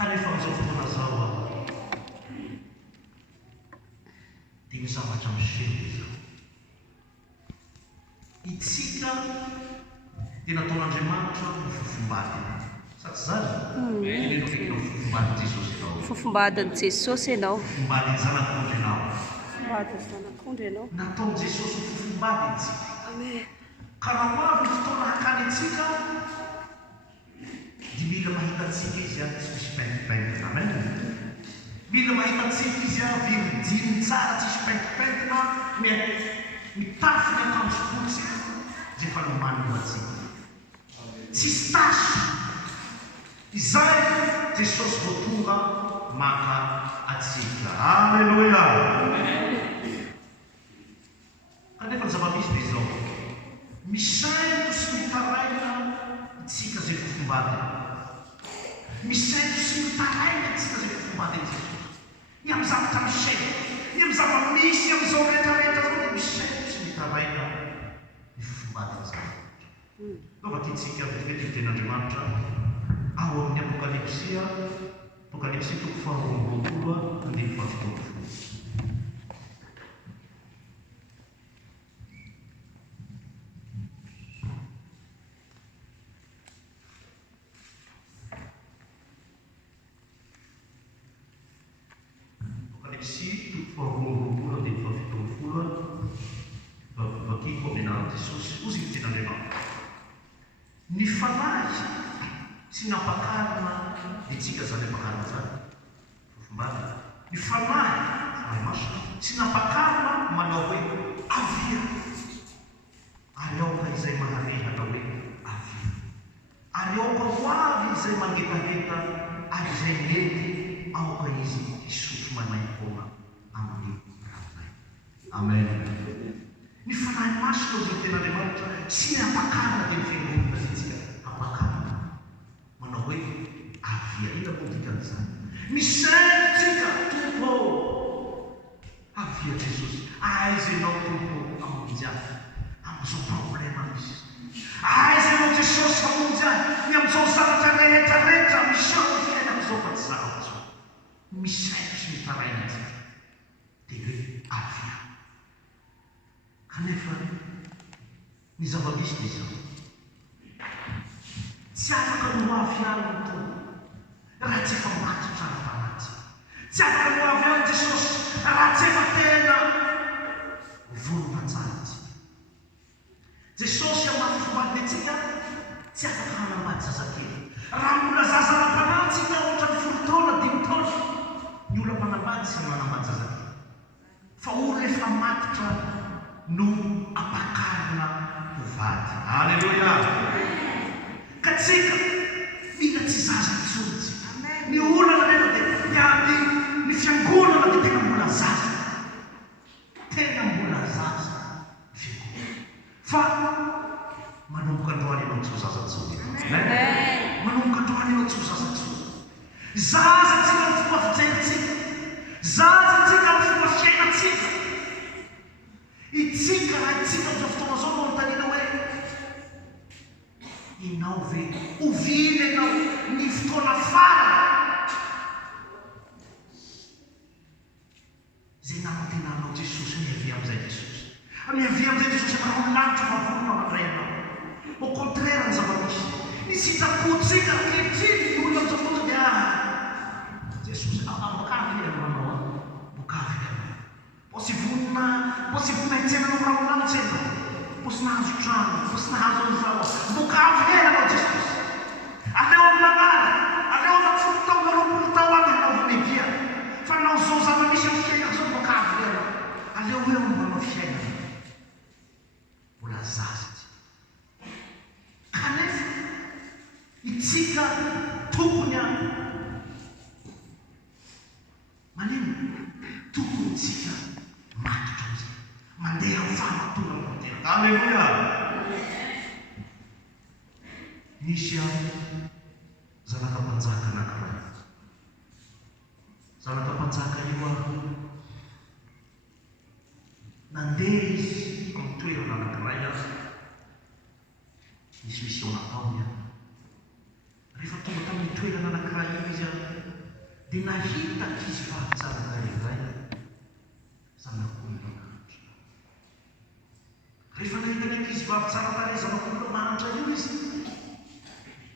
kanefa amin'izao fotoana zao dia zavatra miseho izao. Itsika dia nataon'Andriamanitra ny fofombady. Satsy zany? Ilay fofombadin' Jesosy ianao. Fofombadin' Jesosy ianao. Fofombadin' zanak'ondry ianao. Fofombadin' zanak'ondry ianao. Nataon' Jesosy ny fofombady itsika. Amen. Ka raha avy ny fotoana hakany itsika, dia mila mahitatsika izy tsy misy paintipaintina. Amen. Mila mahitatsika izy viridiny tsara, tsy misy paintipaintina, mitafy ny akanjo fotsy dia efa nomany ho atsika. Tsisy tasy. Izay Jesosy vao tonga maka atsika. Alleluia. Kanefa ny zava-misy dia izao. Misaito sy mitaraina itsika zay fofombady. Misaito sy mitaraina itsika zay fofombady Jesosy. Ny amin'ny zavatra misaito, ny amin'ny zava-misy amin'izao rehetrarehetra zao dia misaito sy mitaraina ny fofombady zany. Lova itsika vetivety ten'Andriamanitra ao amin'ny Apokalipsia, Apokalipsia toko faharoa andiny fahafitopolo. Apokalipsia toko faharoa andiny fahafitopolo. Vakiko amin'anaran'i Jesosy, hozy ny ten'Andriamanitra. Ny fanahy sy nampakarina itsika zany ampakarina zany fofombady. Ny fanahy masina sy nampakarina manao hoe avia. Ary aoka izay maharehana hoe avia. Ary aoka ho avy izay mangetaheta, ary izay mety aoka izy isotro manaim-poana amin'ny ranonay. Amen. Ny fanahy masina hozy ny ten'Andriamanitra sy ny ampakarina dia mifengonina itsika ampakarina manao hoe avia. Ina moa dikan'izany? Misaito tsika tompo avia Jesosy. Aiza ianao tompo amonjy ahy amin'izao problema misy? Aiza ianao Jesosy amonjy ahy ny amin'izao zavatra rehetrarehetra miseho ny fiaina amin'izao fa tsy zavatra. Misaito sy mitaraina tsika dia hoe avia. Kanefa ny zava-misy dia izao. Tsy afaka noavy any ny tompo raha tsy efa matotra ny mpanatsy. Tsy afaka noavy any Jesosy raha tsy efa tena volom-panjanatsy. Jesosy amin'ny fofombadiny antsika tsy afaka hanambady zazakely. Raha mbola zazana-panatsika ohatra ny 10 taona 5 taona, ny olona mpanambady sy manambady zazakely. Fa olona efa matotra no ampakarina ho vady. Alleluia. Ka tsika mila tsy zaza intsony. Ny olana rehefa dia ny fiangonana dia tena mbola zaza. Tena mbola zaza fiangonana. Fa manomboka androany ianao tsy ho zaza intsony. Manomboka androany ianao tsy ho zaza intsony. Zaza tsika amin'ny fomba fijerintsika. Zaza tsika amin'ny fomba fiainantsika. Itsika raha itsika amin'izao fotoana zao no anontaniana hoe ianao ve ovily ianao ny fotoana farany zay namantenanao Jesosy miavia amin'izay Jesosy. Miavia amin'izay Jesosy anao ny lanitra mavolona mandray anao. Au contraire ny zava-misy. Ny sitrapontsika ankehitriny ny olona amin'izao fotoana dia Jesosy ambokavy ianao bokavy ianao. Posy vonina hitsenanao raha olantsena. Posy nahazo trano, posy nahazo an'izao. Bokavy ianao Jesosy. Aleo amin'ny magnara, aleo amin'ny 10 taona 20 taona any ianao vao miavia. Fa anao zao zava-misy amin'ny fiainana zao bokavy ianao. Aleo eo ny manao fiainana. Mbola zaza. Kanefa itsika tokony manino? Tokony itsika matotra amin'izay. Mandeha amin'ny fahamatona tanteraka. Alleluia. Misy zanaka-mpanjaka anankiray. Zanaka-mpanjaka io nandeha izy amin'ny toerana anankiray misy mission nataony. Rehefa tonga tamin'ny toerana anankiray izy dia nahita ankizy vavy tsara iray zanak'olona mahantra. Rehefa nahita ny ankizy vavy tsara tarehy zanak'olona mahantra io izy,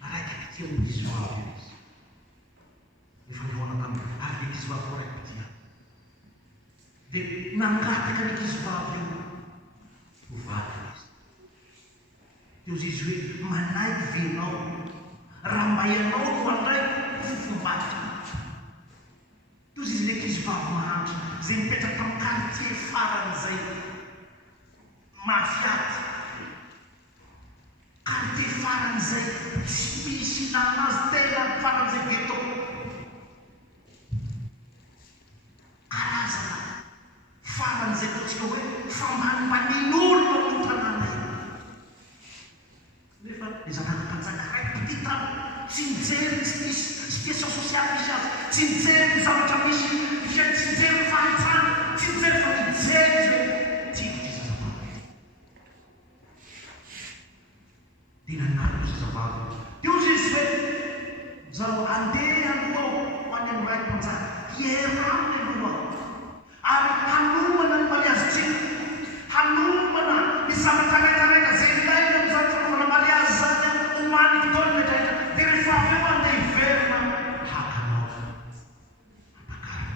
araiky tia ankizy vavy io izy. Efa nihoana tamin'ny ary ny ankizy vavy araiky tia. Dia nangataka ny ankizy vavy io ho vady izy. Teo izy hoe manaiky venao raha mba ianao no andraiko fofombady. Teo izy ny ankizy vavy mahantra izay mipetraka tamin'ny quartier faran'izay mafiaty. Quartier faran'izay tsy misy nanazy tena faran'izay ghetto. Karazana faran'izay ataontsika hoe famaniman'olona no tanàna io. Nefa ny zanak'ampanjaka raiky mpitita tsy mijery situation sosialy misy azy, tsy mijery ny zavatra misy fiainy, tsy mijery ny fahatsana, tsy mijery fa mijery zay tiako ty zazavavy. Dia nanariko zazavavy. Teo izy hoe zao andeha aloha ho any amin'ny raiky mpanjaka, hieraminy aloha ary hanomana ny mariazy-tsika, hanomana ny zavatra rehetrarehetra zay ilaina amin'izany fanaovana mariazy zany omany fotoana rehetrarehetra. Dia rehefa avy eo andeha hiverina hakanao ampakara.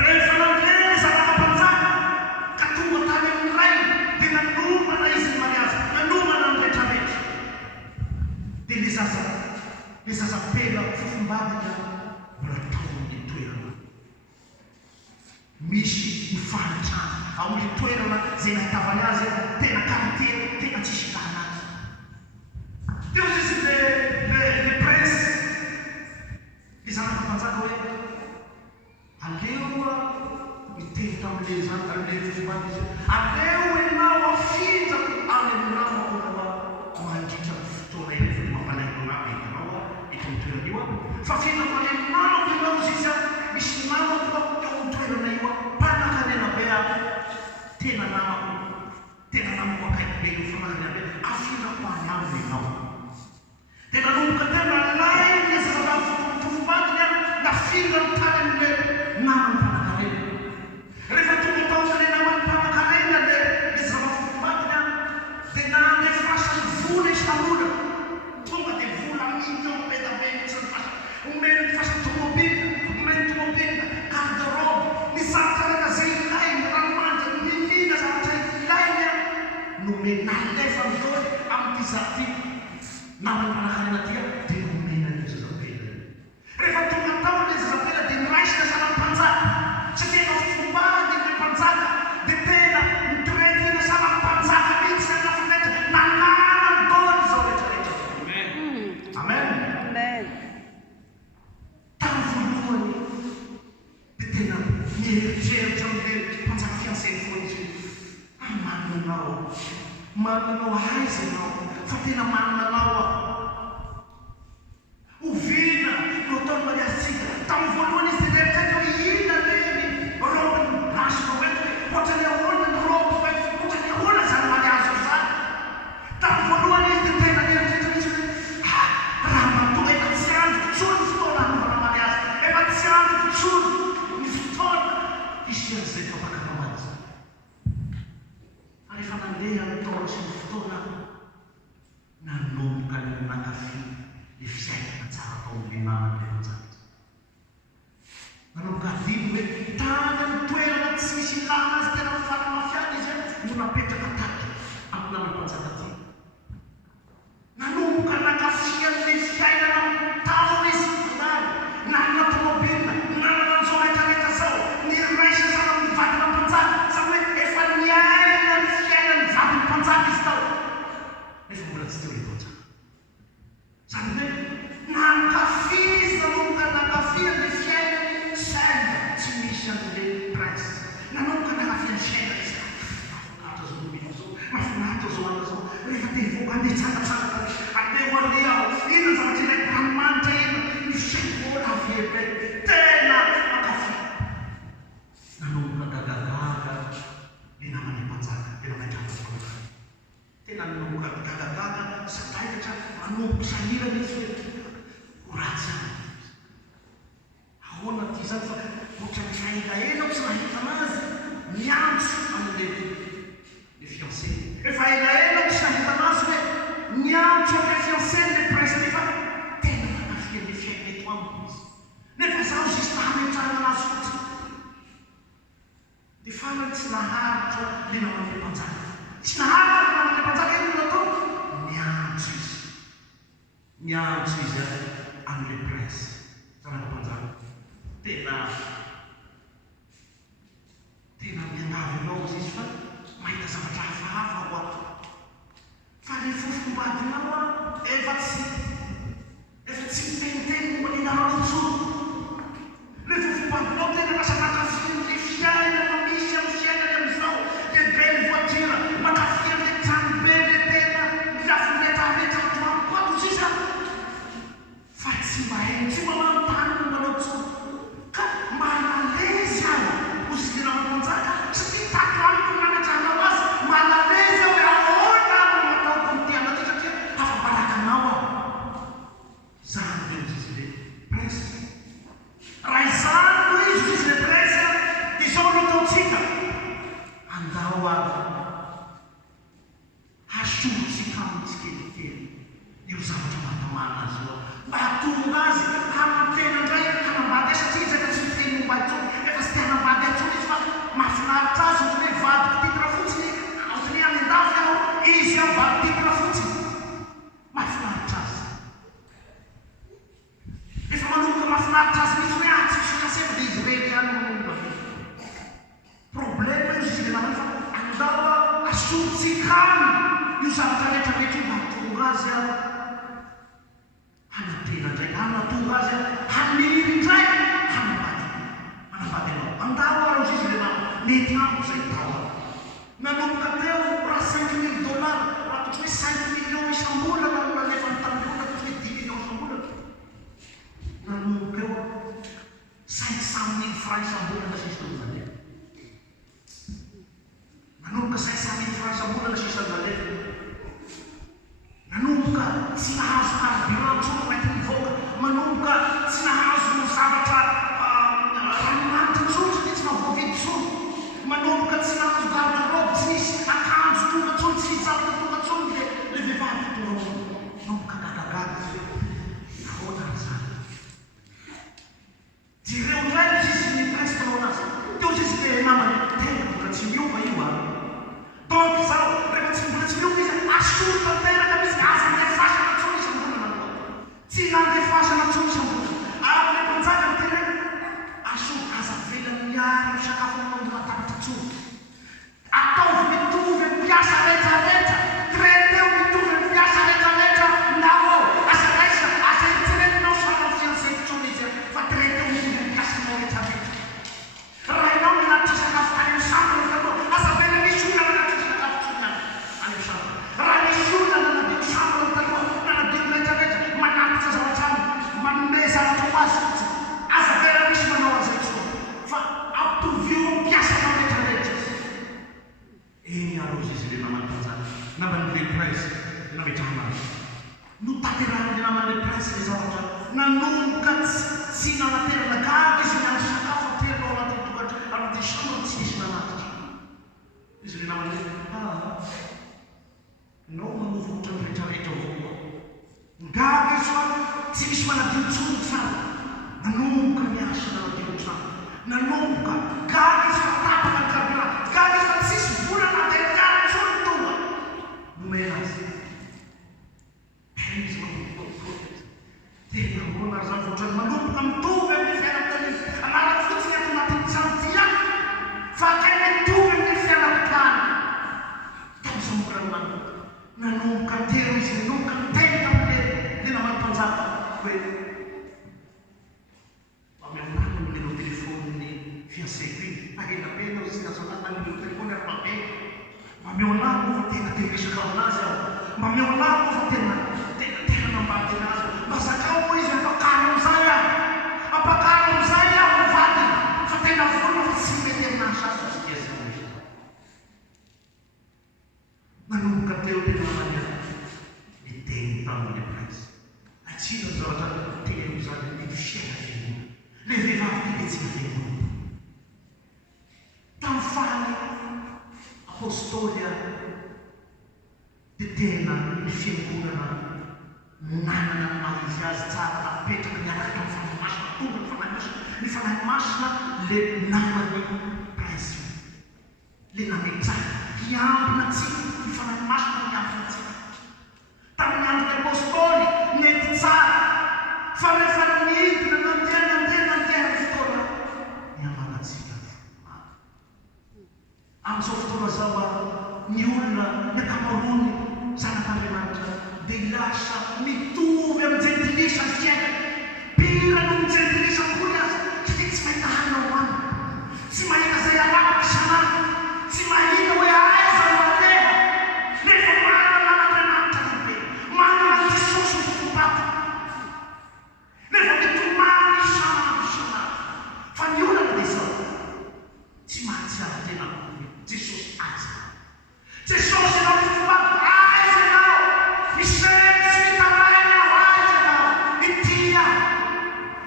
Rehefa nandeha zanak'ampanjaka ka tonga tany amin'ny ray dia nanomana izy ny mariazy, nanomana ny rehetrarehetra. Dia le zaza pela fofombadika mbola taon'ny toerana. Misy mifanitrana ao amin'ny toerana zay nahitavany azy tena quartier tena tsisy lana azy. Teo izy le prince ny zanak'ampanjaka hoe aleo miteny tamin'le amin'le fofombady izy aleo ianao afindrako any amin'ny namako raha mandritra fotoana eny fa mampalaiko anahy entanao eto amin'ny toerana io fa afindrako any amin'ny namako ianao izy izy misy namako eo amin'ny toerana io mpanan-karena be tena namako akaiky be io fanan-karena be afindrako any aminy ianao. Dia nanomboka tena lay ny zazavavy fofombadiny nafindra ny tany amin'le namany mpanan-karena. Rehefa tonga taon'le namany mpanan-karena le zazavavy fofombadiny dia nanefasa ny vola izy tanora. Tonga dia vola million be da be mihitsy ny fasa. Omeny ny fasa tomobile, omeny tomobile, garde-robe, ny zavatra rehetra zay ilainy, ranomandry, ny lina zavatra ilainy nomeny nalefa amin'izao amin'ity zaty namany mpanan-karena tia dia nomena ny zazapela. Rehefa tonga tao le zazapela dia niraisina zanak'ampanjaka satria efa fofombady ny mpanjaka dia tena nitraikina zanak'ampanjaka mihitsy na lafinetra nanandony zao rehetrarehetra. Amen. Amen. Tamin'ny voalohany dia tena mieritreritra amin'le mpanjaka fiansainy foana izy hoe mananao aiza ianao fa tena mananao ovina no ataony mariazy-tsika. Tamin'ny voalohany izy dia rehetrarehetra hoe ina reny robiny rasina oety hoe ohatrany ahoana ny roby hoe ohatrany ahoana zany mariazy io zany. Tamin'ny voalohany izy dia tena mieritreritra misy hoe raha matoa efa tsy andro tsony ny fotoana hanaovana mariazy, efa tsy andro tsony ny fotoana hisian'izay fampakanao azy. Rehefa nandeha amin'ny taona sy ny fotoana nanomboka ny nankafy ny fiainana tsara taon'le namany le mpanjaka. Nanomboka adiny hoe tany amin'ny toerana tsy misy lana azy tena mifana mafiana izy no napetraka taty amin'ny namany mpanjaka ty. Nanomboka nankafy an'le fiainana taona izy nany nanana tomobile, nanana an'izao rehetrarehetra zao, niraisa zana amin'ny vadina mpanjaka zany hoe efa niaina ny fiainany vadiny mpanjaka izy tao. Nefa mbola tsy teo etoatsaka. Zany hoe nankafy izy nanomboka nankafy an'le fiainany saina tsy misy an'le prince. Nanomboka nankafy an'ny saina izy mahafinaritra zao nomena zao, mahafinaritra zao ana zao. Rehefa te hivoaka andeha tsangatsangaka andeha ho andeha aho ina zavatra ilaiko ranomanitra ina ny fisaiko avy ebe tena mankafy. Nanomboka gagagaga le namany mpanjaka tena mahidrava tena nanomboka gagagaga sadaikatra manomboka sahirana izy hoe ho ratsy any. azotsy dia fanany tsy naharitra le naman'ilay mpanjaka. Tsy naharitra le naman'ilay mpanjaka iny no natao miantso izy amin'ilay prince zanaka mpanjaka. Tena miangavy anao izy fa mahita zavatra hafahafa ho ato. Fa le fofombadinao efa tsy miteniteny momba ny naman'itso. Le fofombadinao tena lasa mankafy le fiainana misy amin'ny fiainany amin'izao. Le belle voiture, mankafy le trano be le tena milafiletraretra ato ato sisa. Fa tsy mba hainy, tsy mba manontany mombanao tso. Ka manalezy aho ozy le naman'panjaka satria tato amiko nanatrahanao azy. Manalezy aho hoe ahoana no nataoko am'tiana ty satria afa-barakanao aho. Zany le ozy le prince. Raha izany no izy le prince dia izao no ataontsika. Andao azy hasomotsika amitsikelikely io zavatra mahatamana azy io mba hatonga azy hamintena indray hanambady azy satria izy efa tsy miteny momba intsony, efa tsy te hanambady antsony izy fa mahafinaritra azy ohatry hoe vadiko titra fotsiny, ohatry hoe amindafy aho izy aho vady titra fotsiny, mahafinaritra azy. Efa manomboka mahafinaritra azy misy hoe tsy fisokasena dia izy reny ihany manomboka. Problema io izy le namany fa andao asotsikany io zavatra rehetrarehetra io mba hatonga azy aho hanatena indray, hanatonga azy haniry indray hanambady anao. Andao aro izy le namany mety amiko izay tao aho. Nanomboka teo raha 5 000 $, raha totra hoe 5 millions isam-bolana no nanefa mitambiona, totra hoe 10 millions isam-bolana. Nanomboka eo 500 000 francs isam-bolana sisa an'izany. Nanomboka 500 000 francs isam-bolana sisa an'izany. Manomboka tsy nahazo carburant intsony mainty mivoaka, manomboka tsy nahazo zavatra ranomanitra intsony satria tsy mahavoavidy intsony, manomboka tsy nahazo garde-robe, tsy nisy akanjo tonga intsony, tsy zavatra tonga intsony le vehivavy tonga manomboka gagagaga ahoana zany. Jereo indray izy ny prince manao anazy teo izy le namany tena mbola tsy miova io a. Donc zao rehefa tsy mbola tsy miova izy asoritra teraka misy aza andefasana intsony isam-bolana aloha, tsy nandefasana intsony isam-bolana. Ary le mpanjaka ny tena asoritra aza velany miaro sakafo manao latabatra intsony. Ataovy mitovy amin'ny mpiasa rehetrarehetra, traiteo mitovy amin'ny mpiasa rehetrarehetra nao asa raisa asa eritreretinao somary fiancé intsony izy fa traiteo mitovy amin'ny mpiasanao rehetrarehetra. Raha ianao milatitra sakafo tany amin'ny chambre taloha, asa vela misy olona milatitra sakafo tsony any amin'ny chambre. Raha misy olona nanadio chambre taloha, nanadio rehetrarehetra, manatitra zavatra aminy, manome zavatra ho azy fotsiny, asa vela misy manao an'izay tsony. Fa ampitovio mpiasanao rehetrarehetra izy. Eny arozy izy le namany mpanjaka, naman'ilay prince nametrahana azy. No tanterahany naman'ilay prince le zavatra nanomboka tsy nanaterana gaga izy miandro sakafo aterynao anatin'ny tokatra anatin'ny chambre tsy misy nanatitra. Izy le namany nao manova ohatra ny rehetrarehetra avao. Gaga izy fa tsy misy manadio intsony trano, nanomboka miasa nanadio trano, nanomboka gaga izy fa tapaka ny carburant, gaga izy fa tsisy volana anteriary intsony tonga nomena azy. Izy manomboka tena ahoana ary zany voatrany manomboka mitovy amin'ny fiainako tanizy anarako fotsiny ato anatin'ny trano ty any fa akainy mitovy amin'ny fiainako tany tamin'izao mbola nanomboka tero izy nanomboka mitendra amin'le namany mpanjaka hoe mameonano numéro telefôny fiancéko iny ahelapena izy nazonana numéro telefôny ary mameonano fa tena teresaka aminazy aho, mameonano fa tena nambady anazy mba zakao moa izy ampakano am'izay aho, ampakano am'izay aho vady fa tena volona fa tsy mety aminazy azy izy tiazao izy. Nanomboka teo tena namany miteny tamin'ilay prince atsina ny zavatra telo zany mety fiaina fiaina le vehivavy ty le tsy navehona tamin'ny fany apôstôly dia tena ny fiangonana nanana ny mahizy azy tsara napetraka miaraka tamin'ny fanamasina tonga ny fanamasina ny fanahy masina le namany prince le nametraka hiambina tsika ny fanahy masina miambina tsika tamin'ny andro ny apôstôly mety tsara fa rehefa nidina nandeha fotoana miamanatsika amin'izao fotoana zao ny olona ny akamarony zanak'Andriamanitra dia lasa mitovy amin'izay dilisa ny fiainana pira no mijery dilisa koly azy satria tsy mahita hanina hoanina tsy mahita zay alaka isanandro tsy mahita hoe aiza no mandeha rehefa manana n'Andriamanitra lehibe manana Jesosy ny fotompaty rehefa mitomany isanandro fa ny olana dia zao tsy mahatsiaro tena Jesosy aiza Jesosy ianao ny fotompaty aiza ianao miseny sy mitaraina aiza ianao itia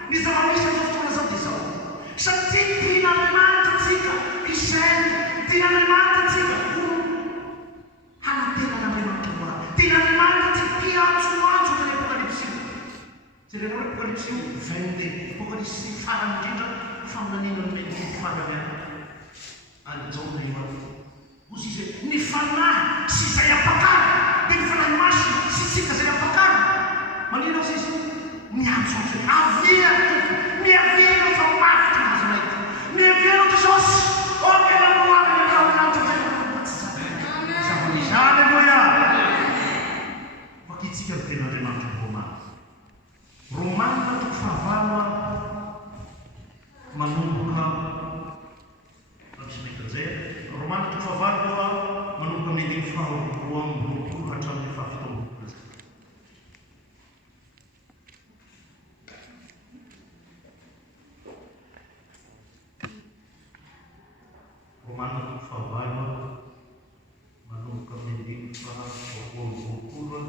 ny zava-misy amin'izao fotoana zao dia zao satria tian'Andriamanitra tsika iseny tian'Andriamanitra tsika hanantena n'Andriamanitra moa tian'Andriamanitra tsika mpiantsoantso ny apokalipsy zay rehefa apokalipsy 22 apokalipsy farany indrindra faminanina ny fanaviana an'izao Andriamanitra ozy izy ny fanahy sy izay apakany dia ny fanahy masina sy tsika izay apakany manino azy izy miantsoantso miavina fa mafitra azo maity miavina Jesosy okenanoary nakaonantra zay zavanisy alleluia fakitsika ny ten'Andriamanitra Romaina toko fahavalo manomboka Romaina toko fahavalo manomboka amin'ny faharoapolo amby roapolo hatramin'ny fahafitombolo. Romaina toko fahavalo manomboka amin'ny faharoapolo roapolo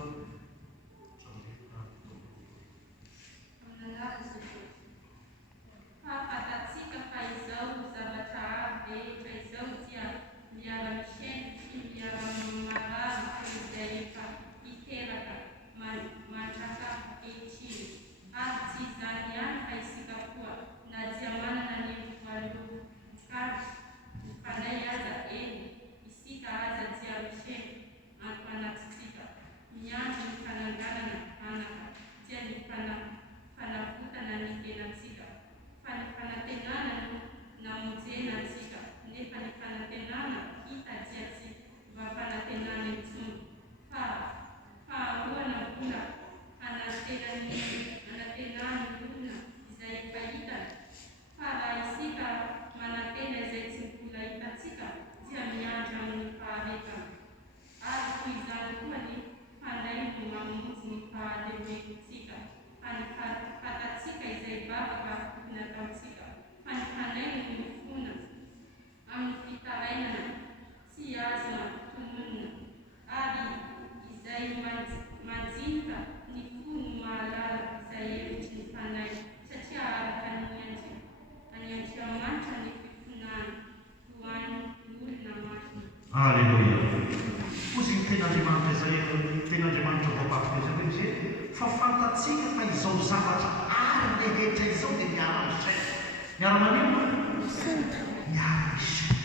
Alleluia. Così in ten'Andriamanitra papà dice fa fantasia fa izao zavatra ary rehetra izao dia miara-misaina miara-manino miara-misaina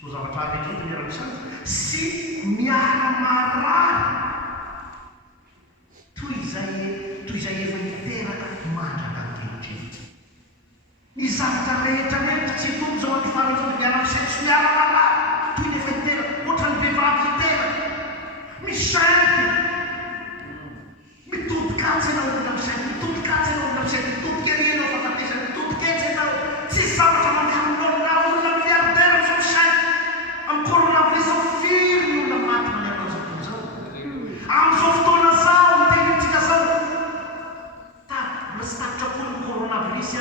so zavatra ary rehetra dia miara-misaina sy miara-marary toy izay efa niteraka mandraka ankehitriny ny zavatra rehetra tsy tombo zao ny farany zao dia miara-misaina sy miara-marary toy ny efa niteraka ohatra ny vehivavy niteraka misainty mitodi-katsy ianao olona misainty mitodi-katsy ianao olona misainty mitodi-kery ianao fahafatesana mitodi-ketsy ianao tsy zavatra mandehaminao na olona miliardera zao misainty amin'ny coronavirus zao firy ny olona maty manianao zao toy zao amin'izao fotoana zao mitenintsika zao sy tapitra koa ny coronavirus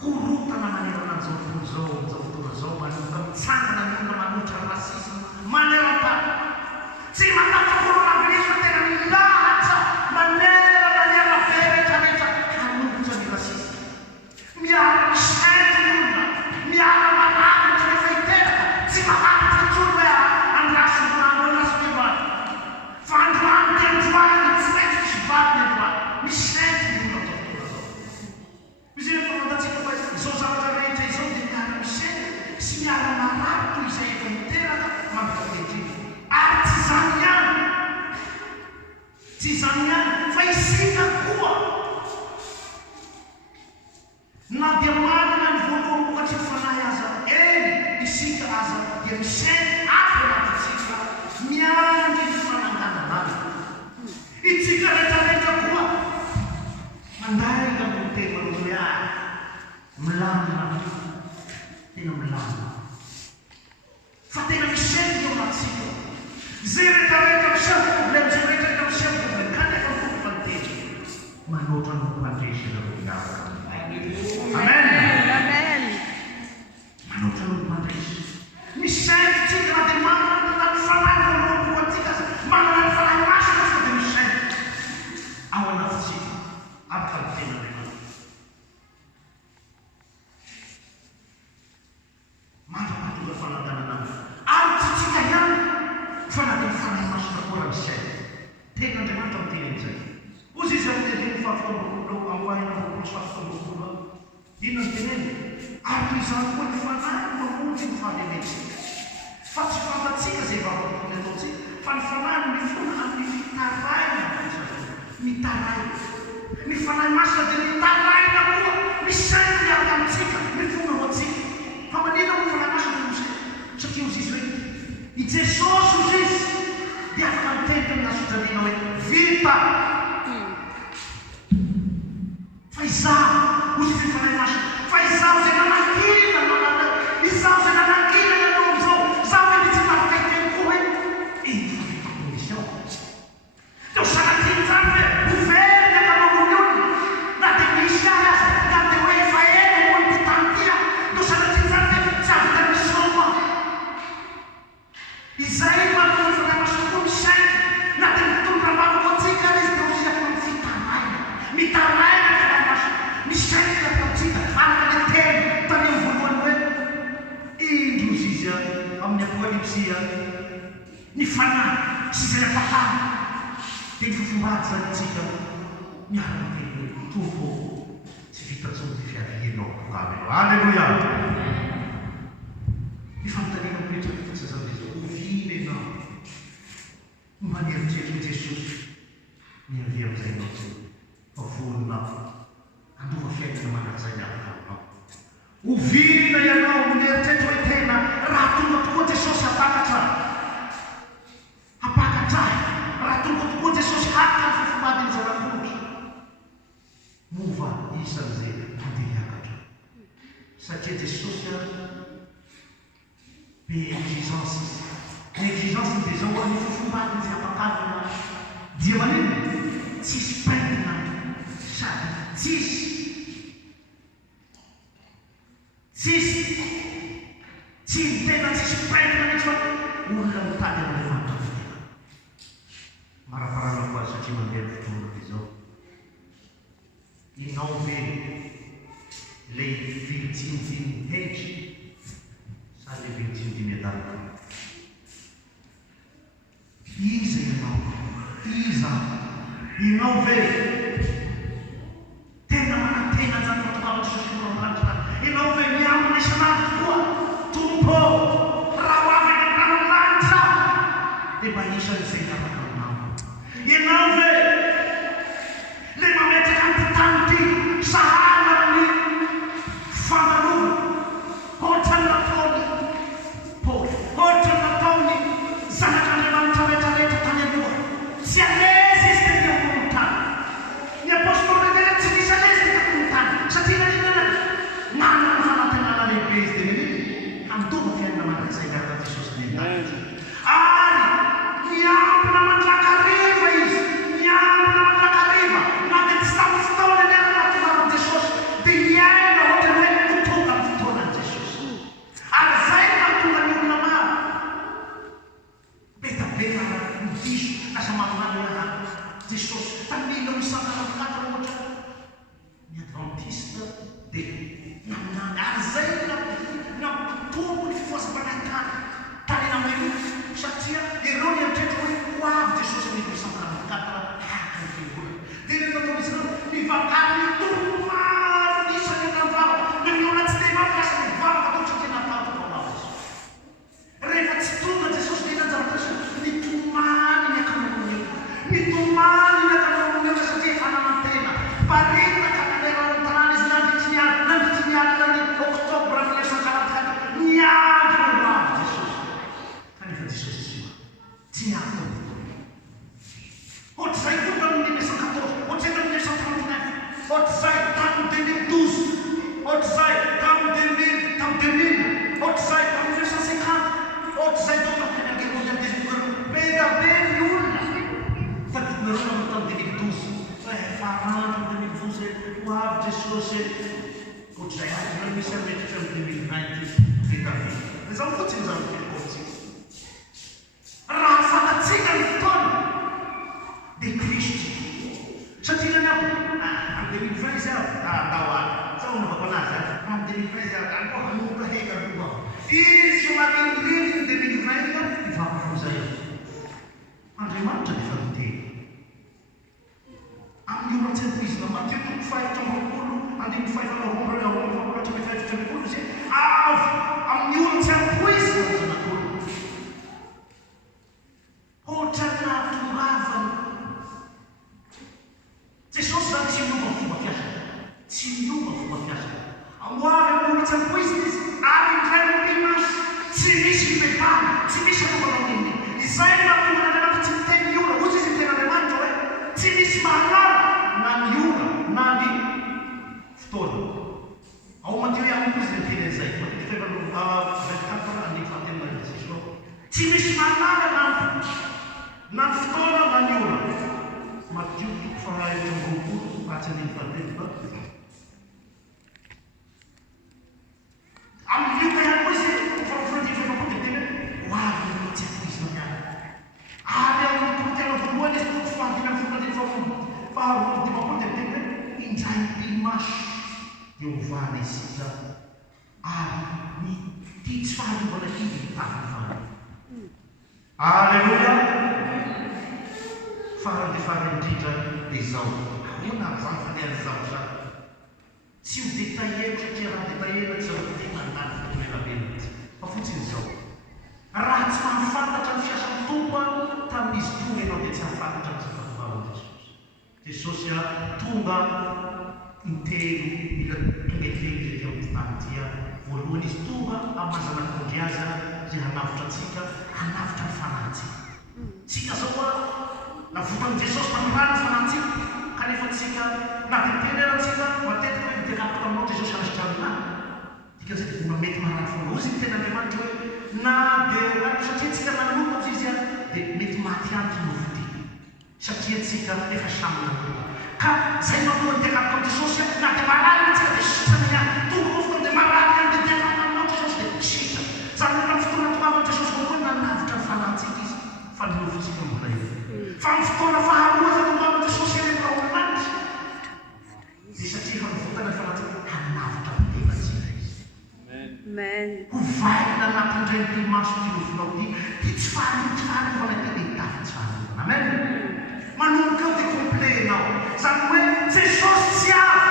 korotana manerana an'izao tontolo zao amin'izao fotoana zao manomboka mitsangana ny olona manotra rasisme maneran-tany tsy mataka fa isika koa na dia manana ny voalohany vokatry ny fanahy aza isika aza dia misainy aby anatintsika miandry ny fananganana azy itsika rehetrarehetra koa manday amin'ny tena hoe milamina tena milamina fa tena misainy eo anatsika zay rehetrarehetra misy problème zay rehetrarehetra misy problème kanefa fomba fanteny manoatra ny mpandresina roiavaka amen Amen. manoatra ny mpandresina misainy tsika na dia manana ny fanahy voalohany atsika manana ny fanahy masina tsika dia misainy ao anatintsika araka ny tena Andriamanitra mandrapahatonga fananganana ary tsy tsika ihany fa na dia ny fanahy masina koa raha misainy tena Andriamanitra miteny an'izay ozy izy amin'ny andiny fahafolambokolo amboahina ambokolo sy fahafolambokolo inona ny teneny ary toy izany koa ny fanahy mamonjy ny fahalemetsika fa tsy fantatsika zay vavatokony ataontsika fa ny fanahy mifona amin'ny mitaraina mitaraina ny fanahy masina dia mitaraina koa misainy miaraka amintsika mifona ho atsika fa manina ny fanahy masina dia misainy satria ozy izy hoe i Jesosy ozy izy dia afaka miteny amin'ny asojaliana hoe vita fa izaho ozy izy ny fanahy masina fa izaho zay nanakina izaho zay nanakina ianao am'izao zaho hoe tsy tafikaiteny koa hoe fa condition teo sanatiny zany hoe overina kamanoniony na dia misy ahy aza na dia hoe efa ela moa ny titantia teo sanatiny zany hoe tsy avita mission koa izay manao ny fanahy masina koa misainy na dia mitondra mavako atsika izy dia ozy afaka mitaraina mitaraina ny fanahy masina misainy afaka atsika araka le teny tany amin'ny voalohany hoe indro izy izy amin'ny apokalipsia ny fanahy sy izay apakana dia ny fofombady zany tsika miaraka teny hoe tompo tsy vitantsony ty fiavianao ameno alleluia ny fanontaniana mipetraka fatsa zany izy ovina ianao mba nieritreritry Jesosy miavia amin'izay anao tsy fa volona andova fiainana manak'izay miaraka aminao ovina ianao mieritreritra hoe tena raha tonga tokoa Jesosy apakatra raha tonga tokoa Jesosy hakatra ny fofombadiny zanak'olotry mova isan'izay andiliakatra satria Jesosy be exigence ny exigence dia zao ny fofombadiny zay apakarina dia manino tsisy painina sady tsisy tsy tena tsisy painina mihitsy fa olona mitady amin'ny fantafina maraparana koa satria mandeha ny fotoana izao inao ve lay vilitsinitiny hetry sa le vilitsinitiny adalaka iza inao ve tena manantena zany fatokavatra sosinoroanlanitra inao ve miamina isanandro koa tompo raha ho avy any ranonlanitra dia mba isan'izay afaka aminao inao ve le mametraka antytany ty sahana amin'ny fangalova ohatrany nataony Paoly ohatrany nataony zanak'Andriamanitra rehetrarehetra tany aloha tsy alezy izy dia ambony tany ny apôstôly tena tsy misy alezy dia ambony tany satria naninana manana ny fanantenana lehibe izy dia andova fiainana manak'izay miaraka Jesosy ny tany ary miampina mandrakariva izy avy Jesosy ohatr'izay azy misy ametratra amin'ny 2020 vita vita. Izao fotsiny izao kelikotsika. Raha fantatsika ny fotoana dia Kristy. Satria amin'ny 2020 izy andao any. Sao nanaovako anazy amin'ny 2020 izy anko hanomboka heka aloha. Izy mariniriny 2020 ivapofoza io. Andriamanitra dia efa miteny. Amin'ny oratsepo izy Matteo 5:20 andiny 5:20 izay avy amin'ny oratsepo izy zanak'olo. Ohatra nahatongavany. Jesosy zany tsy miova fomba fiasana. Tsy miova fomba fiasana. Amoavy amin'ny oratsepo izy ary indray mpimasy tsy misy mibebana, tsy misy anaovanao izay mahatonga Andriamanitra tsy miteny miora. Ozy izy miteny Andriamanitra hoe tsy misy mahalala na ny ora na ny fotoana. Ao Matteo ihany koa izy miteny an'izay. Tsy misy mahalala na ny fotoana na ny ora. Matteo 5:20 patsan'ny 20. Amin'ny ihany koa izy fahafolon-teny teny ho avy ny oratsepo izy miala. Ary amin'ny tena voalohany izy toko faharoa dia teny indray mpimasy Jehovah isika ary ny tia tsy fahalovana izy mitafy. Alleluia. Farany dia farany indrindra dia izao. Ahoana izany fandehan'ny izao zany? Tsy ho détaillé satria raha détaillé tsy ho tena anaty fotoana elabe. Fa fotsiny izao. Raha tsy mahafantatra ny fiasan'ny Tompo tamin'izy tonga ianao dia tsy hahafantatra ny fahatovavany Jesosy. Jesosy tonga intelo mila tonga intelo izay eo amin'ny tany dia voalohany izy tonga amazana fondriaza izay hanavitra antsika, hanavitra ny fanahintsika. Tsika zao navotan'i Jesosy mamirany ny fanahintsika kanefa tsika na tetely arantsika matetika hoe mitekapaka aminao Jesosy anasitrarina. Dikan'izay dia vona mety marany foana. Ozy ny tena Andriamanitra hoe na dia satria tsika nanompo izy dia mety maty anty nofody satria tsika efa samy nanompo. Ka zay mamoa mitekapaka amin'ny Jesosy na dia marany antsika dia sitrany ihany. Tonga fotoana dia marany ihany dia tekapaka aminao Jesosy dia sitra. Zany hoe amin'ny fotoana tongavan'i Jesosy voalohany nanavitra ny fanahintsika izy fa ninofontsika mbola eo. Fa amin'ny fotoana faharoa zay tongavan'i Jesosy eny amin'ny olomanitra dia satria efa nivotana ny fanahintsika hanavitra ny tevantsika izy. Ho vaina anatin'indray mpimaso tinofonao dia tsy fahalovana tena hitafy tsy fahalovana. Amen. Manomboka eo dia complet ianao. Zany hoe Jesosy tsy avy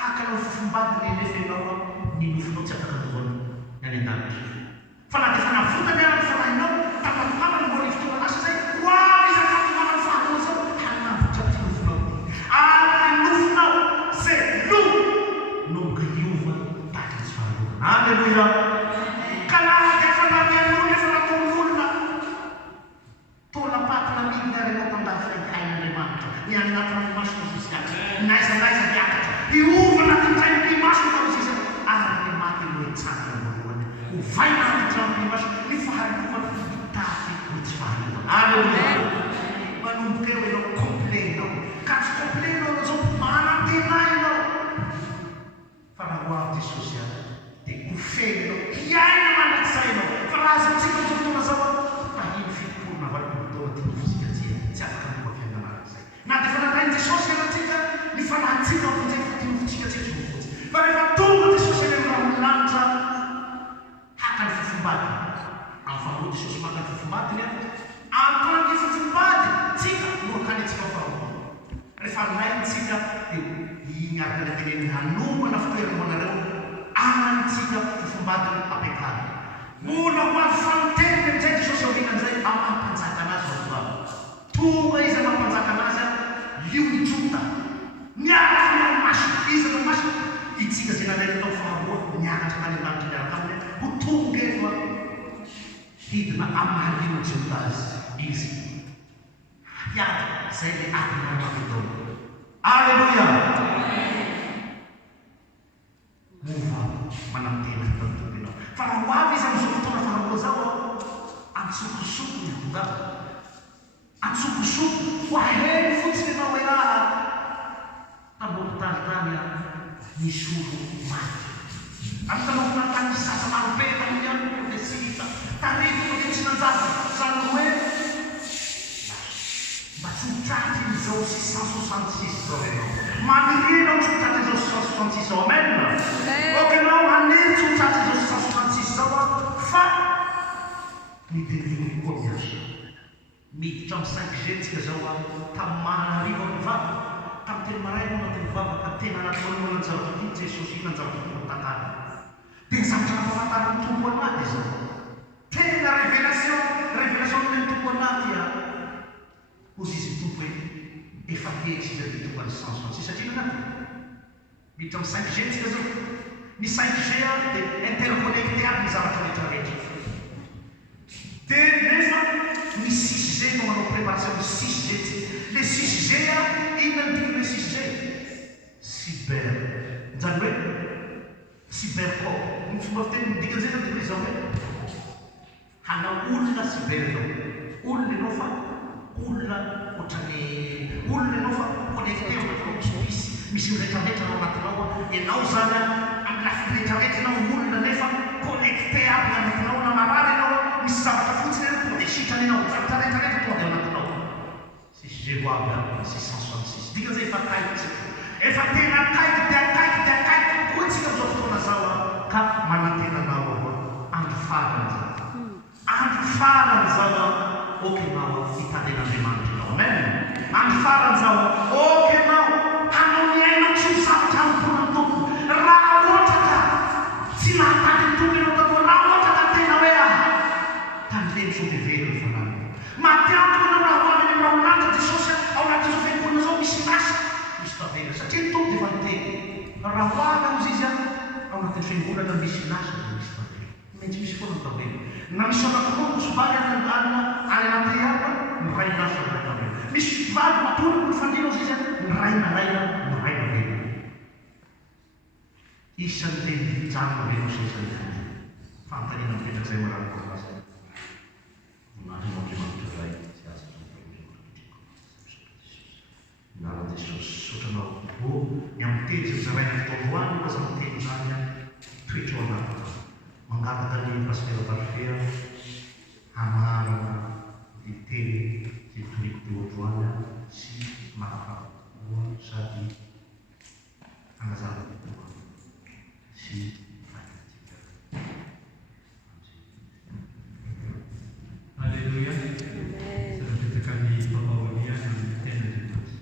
hakanao fofombadiny nefa ianao ninofonao tsy afaka andohana ny any an-danitra. Fa na dia efa navotana ihany ny fanahinao tapatomana ny mbola fotoana lasa izay ho avy izy akatomana ny faharoa zao hanavitra tinofonao ary nofonao zay lo no griova tahaka tsy fahalovana. Alleluia. Ka na dia efa nanen'olona efa nataon'olona tolapatina midina renao tandafy hain'Andriamanitra ny anatin'ny masina sosialy naizanaiza miakatra hiova anatin'izay mpimasina tao izy ary ny maty no hitsangana voalohany ho vaina anatin'izay mpimasina ny fahalovana hitafy ny tsy fahalovana. Alleluia. Manomboka eo ianao complet ianao. Ka tsy complet ianao zao manantena ianao. Fa raha ho avy Jesosy dia ho feno ianao hiaina mandrakizay ianao. Fa raha zao tsika zao fotoana zao tahiny fitopolona valim-potoana tinofosika tsy afaka nomba fiainana arak'izay. Na dia efa natainy Jesosy ianantsika ny fanahintsika amin'izay tinofosika tsy fotsy. Fa rehefa tonga Jesosy eny amin'ny rahamolanitra haka ny fofombadiny. Amin'ny faharoa Jesosy maka ny fofombadiny anton'ny fofombadiny tsika no akany antsika faharoa. Rehefa naintsika dia igny araka ny teneny hanomana fitoerana anareo anantsika fofombadiny ampiakary. Mbola ho avy fanoteny amin'izay Jesosy aorianan'izay amampanjaka anazy vaovao. Tonga izy amampanjaka anazy io ijota miaraka ny masina izy ny masina itsika izay namety tao faharoa miakatra tany an-danitra miaraka aminy ho tonga efa hidina amalino jota azy izy hiaka izay le atina mapitao. Alleluia. Mova manamtena fitatongenao. Fa raha ho avy izy amin'izao fotoana faharoa zao antsokosoko ny tonga. Antsokosoko ho aheny fotsiny ianao hoe tamboho talitali nisy olo maty. Amin'ny tanao tany sasa marobe tamin'ny ihany dia tsy hita. Taretina dia tsy nanjaka. Zany hoe mba tsy mitraty izao 666 zao ianao. Mamirina tsy mitraty izao 666 zao. Amen. Okanao haneny tsy mitraty izao 666 zao fa ny delivery koa miasa. Miditra amin'ny 5G tsika zao tamin'ny Mahanarivo amin'ny vava. Tamin'ny teny maraina anatin'ny mivavaka tena nataonao nanjara tokoa Jesosy nanjara tokoa tantara. Dia zavatra nampahafantarin'ny tompo anaty izao. Tena révélation ny tompo anaty hozy izy tompo hoe efa tehtsika dia tompo any 166 satria nanaty. Miditra amin'ny 5G tsika zao. Ny 5G dia interconnecté aby ny zavatra rehetrarehetra. Dia nefa ny 6G no manao préparation ny 6G. Le 6G inona ny dikany le 6G? Cyber. Zany hoe cybercop. Ny fomba fiteny ny dikany zay zany dia izao hoe hanao olona cyber izao. Olona ianao fa olona ohatran'ny olona ianao fa connecté ao anatinao misy rehetrarehetra ao anatinao. Ianao zany amin'ny lafiny rehetrarehetra ianao olona nefa connecté aby anatinao na marary ianao misy zavatra fotsiny ianao tonga dia sitrany ianao zavatra rehetrarehetra tonga dia anatinao. 6G ho avy amin'ny 666. Dikany zay efa kaiky tsika. Efa tena kaiky dia kaiky dia kaiky koa tsika amin'izao fotoana zao ka manantena anao avao. Andro farany zao. Andro farany zao okanao hitanen'Andriamanitra ianao. Amen. Andro farany zao okanao hanao miainao tsy ho zavatra ampon'ny tompo. Raha ohatra ka tsy nahatany ny tompo ianao tatoa. Raha ohatra ka tena hoe tandreny sao bevely ny fanany. Matianto ianao raha ho avy any aminao anaty Jesosy ao anatin'izao fiangonana zao misy lasa misy tavela satria ny tompo dia efa niteny. Raha ho avy hozy izy ao anatin'ny fiangonana misy lasa dia misy tavela. Maintsy misy foana ny tavela. Na misy anankiroa mosovary any anaty apa ny ray lasa ny ray tavela. Misy vady matoloko ny fandina hozy izy ny ray nalaina ny ray tavela. Isan'ny teny janona venao sy isan'ny teny fantaniana mipetraka izay mararaka azy. Andriamanitra ray sy azy nana Jesosy sotranao ny amin'ny teny zay ray ny fitaovoany aza miteny zany toetra ao anatiny. Mangataka ny pasteur Parfait hamarana ny teny zay toriko teo androany sy mahafahoa sady hanazava koa sy fahitatsika. Alleluia. Sarapetaka ny papaholia amin'ny tena Jesosy.